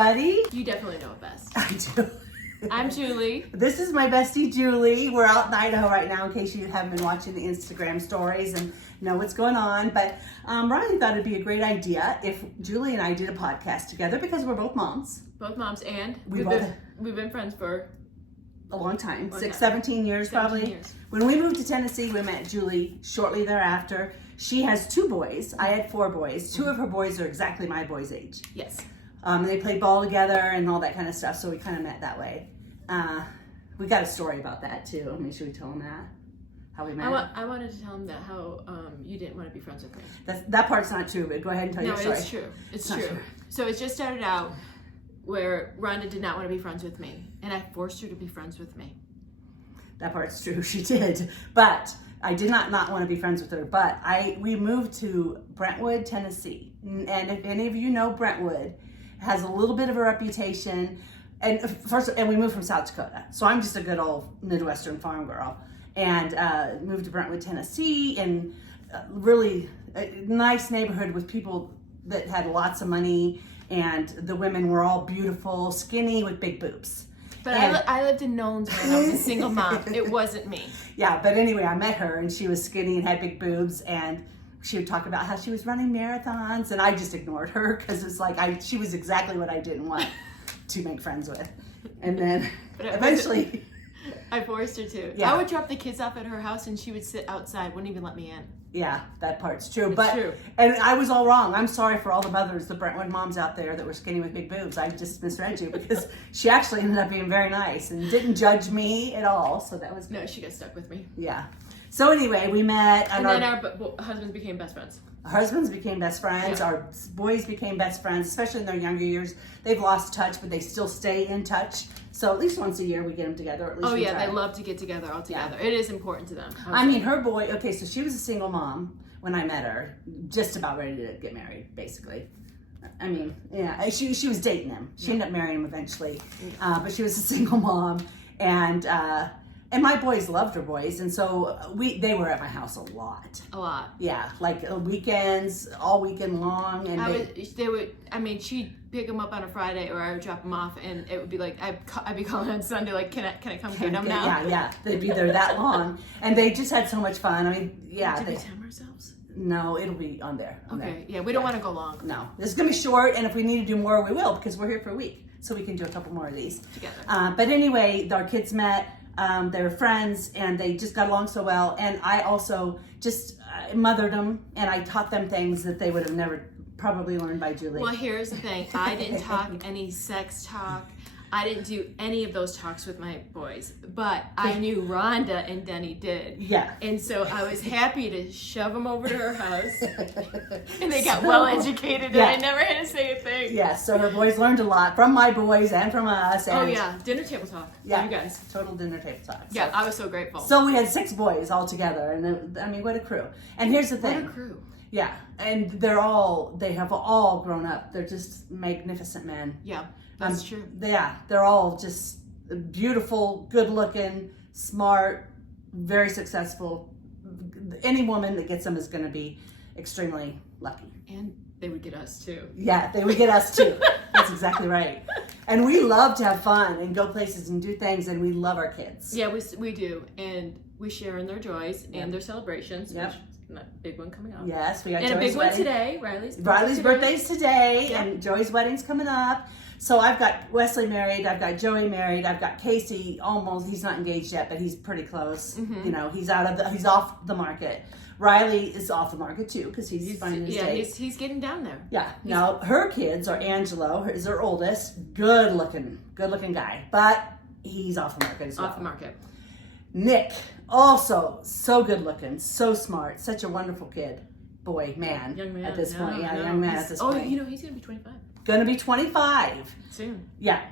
everybody. You definitely know it best. I do. I'm Julie. This is my bestie, Julie. We're out in Idaho right now in case you haven't been watching the Instagram stories and know what's going on. But Ryan thought it'd be a great idea if Julie and I did a podcast together because we're both moms. Both moms, and We've been friends for a long time, 17 years 17 probably. years. When we moved to Tennessee, we met Julie shortly thereafter. She has 2 boys. I had 4 boys. 2 of her boys are exactly my boy's age. Yes. They played ball together and all that kind of stuff, so we kind of met that way. We got a story about that too. I mean, should we tell them that? How we met? I wanted to tell him that how you didn't want to be friends with me. That part's not true, but go ahead and tell your story. No, it's true. It's true. So it just started out where Rhonda did not want to be friends with me, and I forced her to be friends with me. That part's true. She did, but I did not want to be friends with her. But we moved to Brentwood, Tennessee, and if any of you know Brentwood, has a little bit of a reputation. And we moved from South Dakota, so I'm just a good old Midwestern farm girl, and moved to Brentwood, Tennessee, and really a nice neighborhood with people that had lots of money, and the women were all beautiful, skinny with big boobs. But I lived in Nolens when I was a single mom. It wasn't me. Yeah, but anyway, I met her, and she was skinny and had big boobs, and she would talk about how she was running marathons, and I just ignored her because it's like she was exactly what I didn't want to make friends with. And then eventually I forced her to. Yeah. I would drop the kids off at her house and she would sit outside, wouldn't even let me in. Yeah, that part's true. It's true. And I was all wrong. I'm sorry for all the mothers, the Brentwood moms out there that were skinny with big boobs. I just misread you because she actually ended up being very nice and didn't judge me at all. So that was No, she got stuck with me. Yeah. So anyway, we met, and then our husbands became best friends. Our husbands became best friends. Yeah. Our boys became best friends, especially in their younger years. They've lost touch, but they still stay in touch. So at least once a year we get them together. Or at least they love to get together all together. Yeah. It is important to them. I mean, her boy, okay, so she was a single mom when I met her, just about ready to get married, basically. I mean, yeah, she was dating him. She ended up marrying him eventually, but she was a single mom. And my boys loved her boys, and so they were at my house a lot. A lot. Yeah, like weekends, all weekend long. And she'd pick them up on a Friday, or I would drop them off, and it would be like I'd be calling on Sunday, like, can I come get them now? Yeah, they'd be there that long, and they just had so much fun. I mean, yeah. Did we time ourselves? No, it'll be on there. Okay, yeah, we don't want to go long. No, this is gonna be short, and if we need to do more, we will, because we're here for a week, so we can do a couple more of these together. But anyway, our kids met. They were friends, and they just got along so well. And I also just mothered them, and I taught them things that they would have never probably learned by Julie. Well, here's the thing. I didn't talk any sex talk. I didn't do any of those talks with my boys, but I knew Rhonda and Denny did. Yeah. And so I was happy to shove them over to her house, and they got well educated, and I never had to say a thing. Yeah, so her boys learned a lot from my boys and from us. And dinner table talk. Yeah, you guys. Total dinner table talk. So. Yeah, I was so grateful. So we had 6 boys all together, and I mean, what a crew. And here's the thing. What a crew. Yeah, and they have all grown up. They're just magnificent men. Yeah. That's true. Yeah, they're all just beautiful, good-looking, smart, very successful. Any woman that gets them is going to be extremely lucky. And they would get us too. Yeah, they would get us too. That's exactly right. And we love to have fun and go places and do things, and we love our kids. Yeah, we do, and we share in their joys and their celebrations. Yep. A big one coming up. Yes, we got and Joey's a big wedding. One today. Riley's birthday's today, yeah. And Joey's wedding's coming up. So I've got Wesley married, I've got Joey married, I've got Casey he's not engaged yet, but he's pretty close. Mm-hmm. You know, he's off the market. Riley is off the market too, because he's finding his date. He's getting down there. Yeah. Now her kids are Angelo, is her oldest, good looking guy, but he's off the market as well. Off the market. Nick, also so good looking, so smart, such a wonderful kid. Young man at this point. Yeah, young man at this point. Oh, you know, he's gonna be 25. Gonna be 25 soon. Yeah.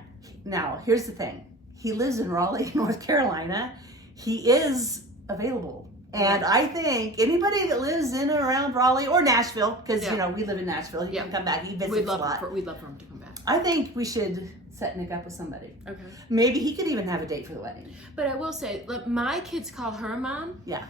Now here's the thing. He lives in Raleigh, North Carolina. He is available, and I think anybody that lives in and around Raleigh or Nashville, because you know we live in Nashville, he can come back. He visits a lot. We'd love for him to come back. I think we should set Nick up with somebody. Okay. Maybe he could even have a date for the wedding. But I will say, look, my kids call her mom. Yeah.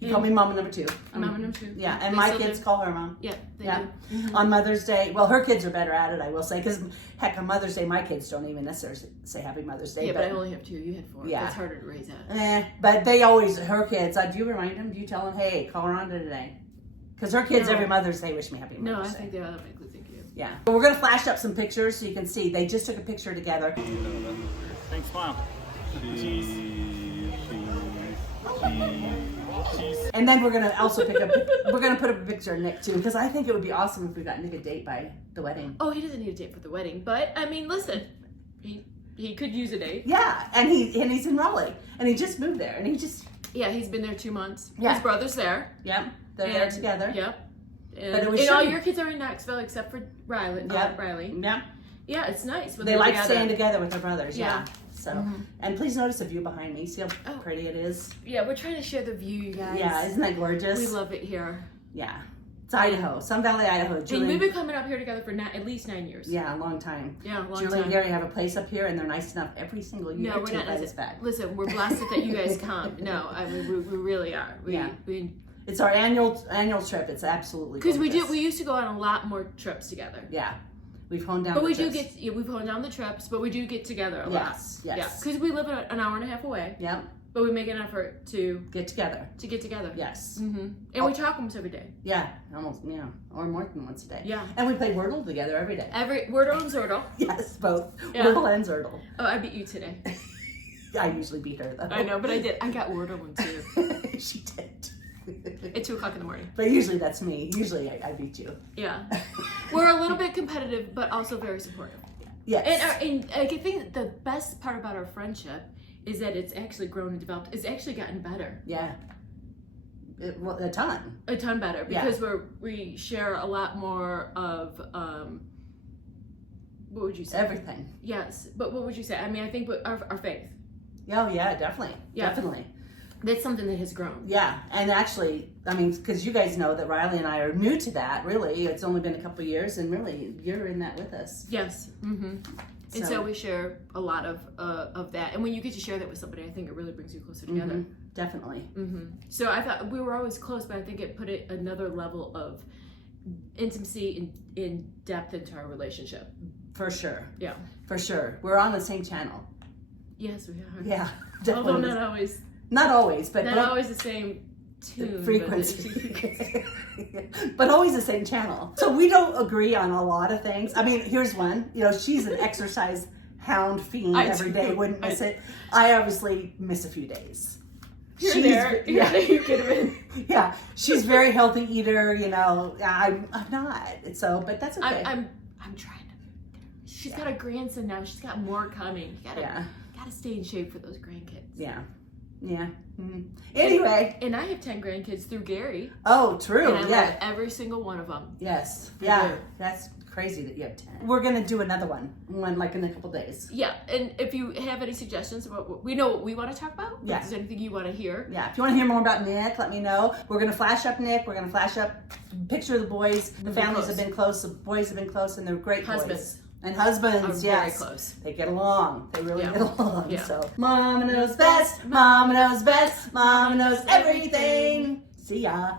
You call me Mama number 2. Mama number 2. Yeah, and They my still kids do. call her Mom. Yeah, they Yeah. do. Mhm. On Mother's Day, well, her kids are better at it, I will say, because heck, on Mother's Day, my kids don't even necessarily say Happy Mother's Day. Yeah, but I only have 2. You had 4. Yeah. It's harder to raise that. But they always, her kids, do you remind them? Do you tell them, hey, call Rhonda today? Because her kids No. every Mother's Day wish me Happy No, I Mother's Day. think they automatically think you. Yeah. But we're going to flash up some pictures so you can see. They just took a picture together. Thanks, smile. And then we're going to also put up a picture of Nick too, because I think it would be awesome if we got Nick a date by the wedding. Oh, he doesn't need a date for the wedding, but I mean, listen, he could use a date. Yeah, and he's in Raleigh, and he just moved there, and Yeah, he's been there 2 months. Yeah. His brother's there. They're there together. Yep. And, But it was all showing- your kids are in Knoxville except for Riley. Yep. Riley. Yeah. Yeah, it's nice when They they're like together. staying together with their brothers. Yeah. Yeah. So, and please notice the view behind me. See how Oh. pretty it is? Yeah, we're trying to share the view, you guys. Yeah, isn't that gorgeous? We love it here. Yeah. It's Idaho, Sun Valley, Idaho. And Julie, we've been coming up here together for at least 9 years. yeah, a long time. Yeah, a long Julie time. and Gary have a place up here, and they're nice enough every single year No, we're to not. invite us back. Listen, we're blasted that you guys come. No, I mean we really are. Yeah. It's our annual trip. It's absolutely Because gorgeous. we used to go on a lot more trips together. Yeah, we've honed down. But the we do trips. we've honed down the trips, but we do get together a Yes, lot. yes. Yeah, because we live an hour and a half away. Yep. But we make an effort to Get together. get together. Yes. Mm-hmm. And we talk almost every day. Yeah, almost. Yeah, or more than once a day. Yeah. And we play Wordle together every day. Wordle and Zordle. Yes, both. Yeah. Wordle and Zordle. Oh, I beat you today. I usually beat her though. I know, but I did. I got Wordle one too. She did. At 2:00 in the morning. But usually that's me. Usually I beat you. Yeah. We're a little bit competitive, but also very supportive. Yes. And I think the best part about our friendship is that it's actually grown and developed. It's actually gotten better. Yeah. Well, a ton. A ton better Yeah. because we share a lot more of what would you say? Everything. Yes, but what would you say? I mean, I think our faith. Oh yeah, definitely. Yeah. Definitely. That's something that has grown. Yeah, and actually, I mean, because you guys know that Riley and I are new to that. Really, it's only been a couple of years, and really, you're in that with us. Yes. Mm-hmm. And so we share a lot of that. And when you get to share that with somebody, I think it really brings you closer together. Mm-hmm. Definitely. Mm-hmm. So I thought we were always close, but I think it put it another level of intimacy in depth into our relationship. For sure. Yeah. For sure. We're on the same channel. Yes, we are. Yeah. Although Definitely. not always. Not always, but Not always the same tune. frequency. But always the same channel. So we don't agree on a lot of things. I mean, here's one. You know, she's an exercise hound fiend every day, wouldn't miss it. I obviously miss a few days. You're She's- there. Yeah. You could have been. Yeah, she's very healthy eater. You know, I'm not. So, but that's okay. I'm trying to. She's got a grandson now. She's got more coming. You gotta stay in shape for those grandkids. Yeah. Yeah. Mm-hmm. Anyway. And I have 10 grandkids through Gary. Oh, true. And I Yeah. love every single one of them. Yes. I Yeah. do. That's crazy that you have 10. We're gonna do another one like in a couple days. Yeah, and if you have any suggestions about what we know what we want to talk about, Yeah. if there's anything you want to hear. Yeah. If you want to hear more about Nick, let me know. We're gonna flash up Nick. We're gonna flash up a picture of the boys. The families have been close. The boys have been close, and they're great Husbands. boys. And husbands, Are yes. very close. They get along. They really Yeah. get along. Yeah. So, Mama knows best. Mama knows best. Mama knows everything. See ya.